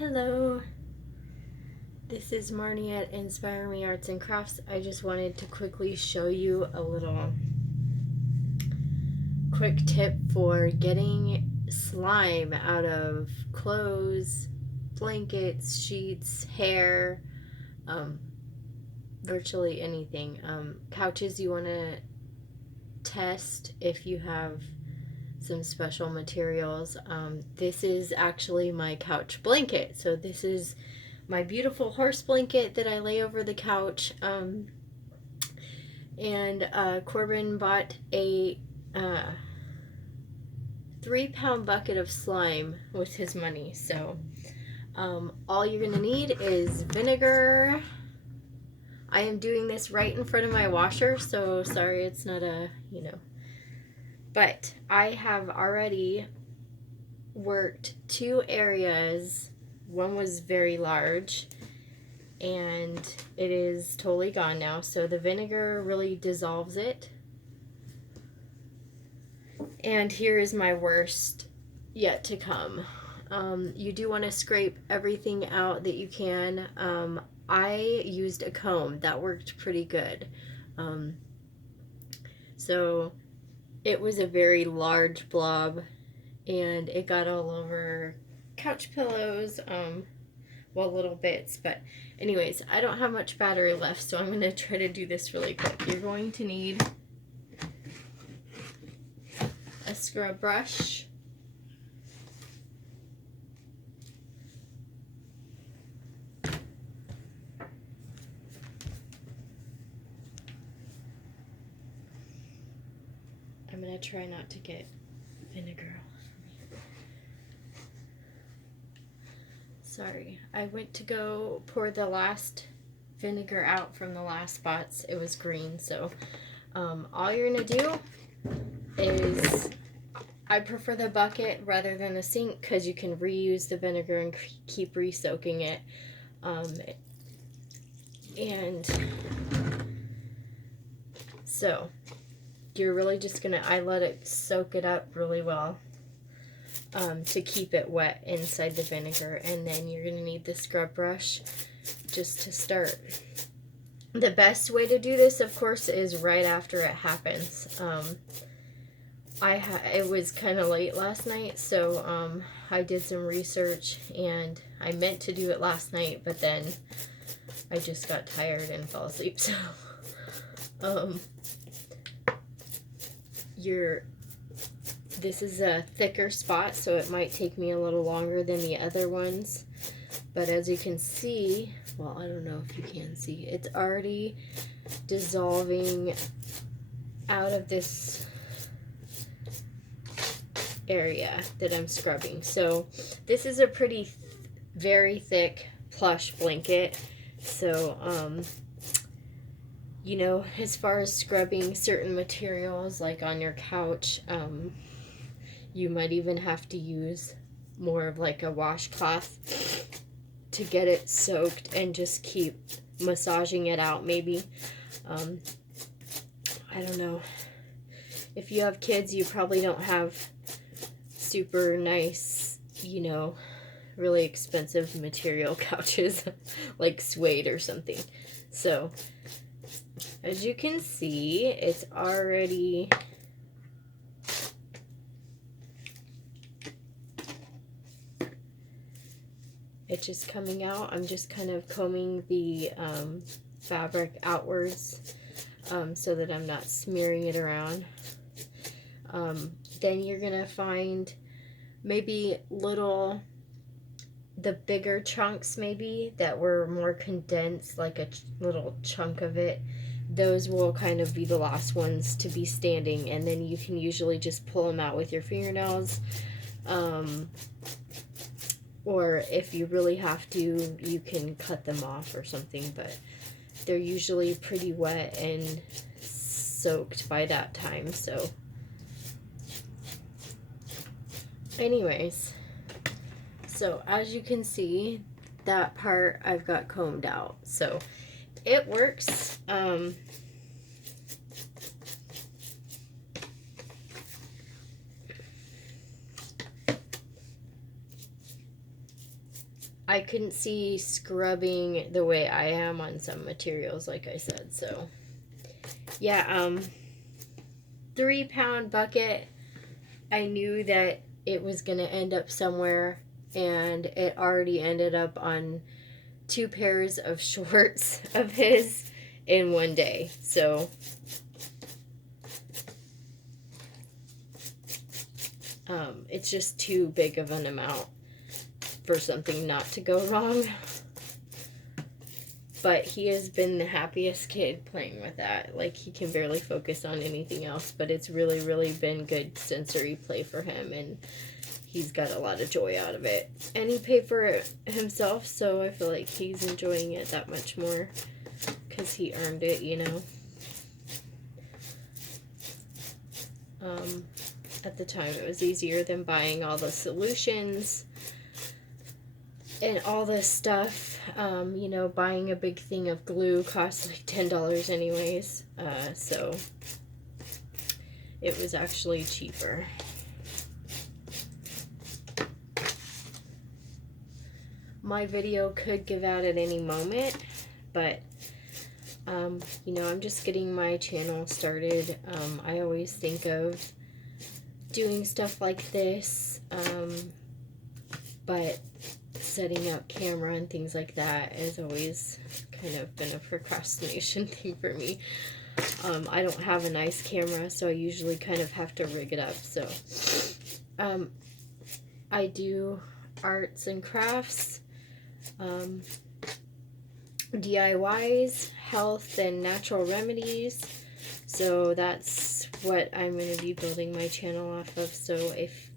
Hello, this is Marnie at Inspire Me Arts and Crafts. I just wanted to quickly show you a little quick tip for getting slime out of clothes, blankets, sheets, hair, um, virtually anything. Couches you want to test if you have some special materials. This is actually my couch blanket. So this is my beautiful horse blanket that I lay over the couch. And Corbin bought a 3-pound bucket of slime with his money. So all you're gonna need is vinegar. I am doing this right in front of my washer, so sorry it's not but I have already worked 2 areas. One was very large and it is totally gone now, so the vinegar really dissolves it. And here is my worst yet to come. You do want to scrape everything out that you can. I used a comb that worked pretty good. So it was a very large blob and it got all over couch pillows, little bits. But anyways, I don't have much battery left, so I'm going to try to do this really quick. You're going to need a scrub brush, I'm going to try not to get vinegar all over me. Sorry, I went to go pour the last vinegar out from the last spots. It was green, so all you're going to do is, I prefer the bucket rather than the sink because you can reuse the vinegar and keep re-soaking it. And so you're really just gonna, I let it soak it up really well to keep it wet inside the vinegar. And then you're gonna need the scrub brush just to start. The best way to do this, of course, is right after it happens. It was kind of late last night, so I did some research and I meant to do it last night, but then I just got tired and fell asleep. So this is a thicker spot, so it might take me a little longer than the other ones, but as you can see, well, I don't know if you can see, it's already dissolving out of this area that I'm scrubbing. So this is a very thick plush blanket, so as far as scrubbing certain materials like on your couch, you might even have to use more of like a washcloth to get it soaked and just keep massaging it out maybe. I don't know. If you have kids, you probably don't have super nice, really expensive material couches like suede or something. So as you can see, it's already just coming out. I'm just kind of combing the fabric outwards so that I'm not smearing it around. Then you're gonna find maybe the bigger chunks maybe that were more condensed, like a little chunk of it. Those will kind of be the last ones to be standing, and then you can usually just pull them out with your fingernails. Or if you really have to, you can cut them off or something, but they're usually pretty wet and soaked by that time. So anyways, so as you can see, that part I've got combed out, so it works. I couldn't see scrubbing the way I am on some materials, like I said. So yeah, 3-pound bucket. I knew that it was gonna end up somewhere, and it already ended up on 2 pairs of shorts of his in one day. So it's just too big of an amount for something not to go wrong. But he has been the happiest kid playing with that. Like, he can barely focus on anything else, but it's really, really been good sensory play for him, and he's got a lot of joy out of it. And he paid for it himself, so I feel like he's enjoying it that much more because he earned it, you know. At the time, it was easier than buying all the solutions and all this stuff. You know, buying a big thing of glue costs like $10 anyways, so it was actually cheaper. My video could give out at any moment, but you know, I'm just getting my channel started. I always think of doing stuff like this, but setting up camera and things like that has always kind of been a procrastination thing for me. I don't have a nice camera, so I usually kind of have to rig it up. So I do arts and crafts, DIYs, health and natural remedies. So that's what I'm going to be building my channel off of. So if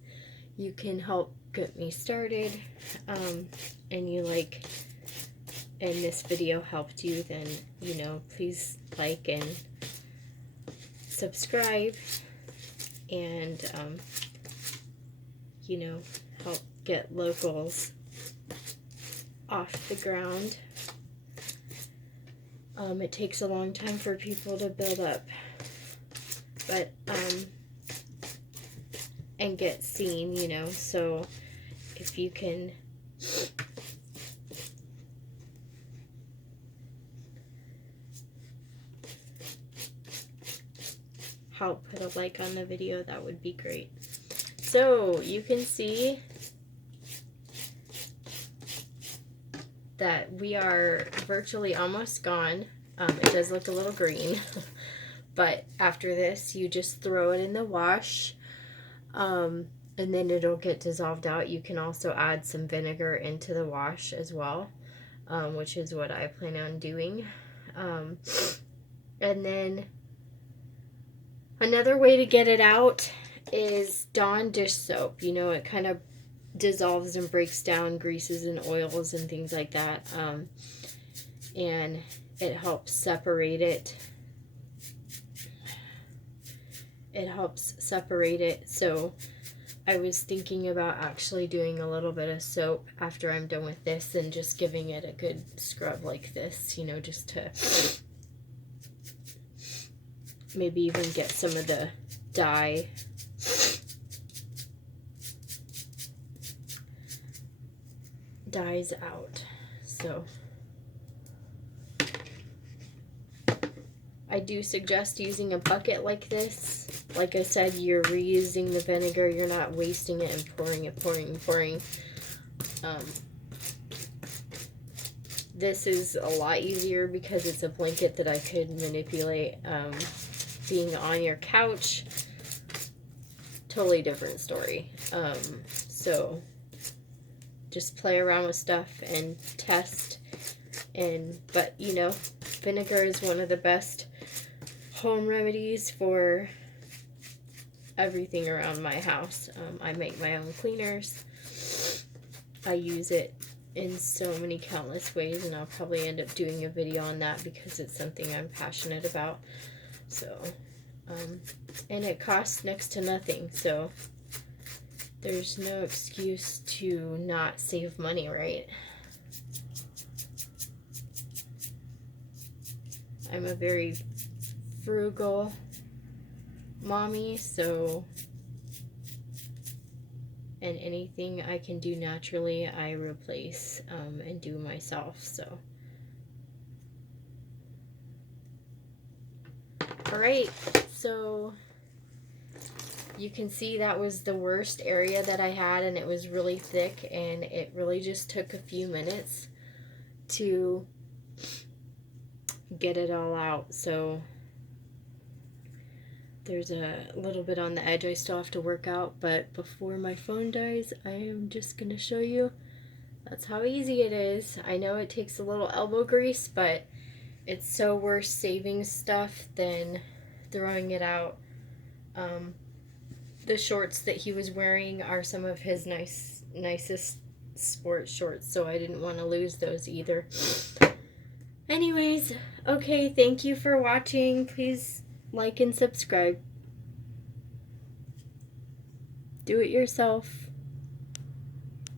you can help get me started, and you like, and this video helped you, then, you know, please like and subscribe, and you know, help get locals off the ground. It takes a long time for people to build up, but and get seen, you know. So if you can help put a like on the video, that would be great. So you can see that we are virtually almost gone. It does look a little green, but after this you just throw it in the wash, and then it'll get dissolved out. You can also add some vinegar into the wash as well, which is what I plan on doing. And then another way to get it out is Dawn dish soap. You know, it kind of dissolves and breaks down greases and oils and things like that, and it helps separate it. It helps separate it. So I was thinking about actually doing a little bit of soap after I'm done with this and just giving it a good scrub like this, you know, just to maybe even get some of the dyes out. So I do suggest using a bucket like this. Like I said, you're reusing the vinegar. You're not wasting it and pouring. This is a lot easier because it's a blanket that I could manipulate. Being on your couch, totally different story. So just play around with stuff and test. But you know, vinegar is one of the best home remedies for everything around my house. I make my own cleaners. I use it in so many countless ways, and I'll probably end up doing a video on that because it's something I'm passionate about. So, and it costs next to nothing, so there's no excuse to not save money, right? I'm a very frugal mommy, so, and anything I can do naturally, I replace and do myself. So, all right, so you can see that was the worst area that I had, and it was really thick, and it really just took a few minutes to get it all out. So there's a little bit on the edge I still have to work out, but before my phone dies, I am just gonna show you that's how easy it is. I know it takes a little elbow grease, but it's so worth saving stuff than throwing it out. The shorts that he was wearing are some of his nicest sports shorts, so I didn't want to lose those either. Anyways, okay, thank you for watching. Please like and subscribe. Do it yourself.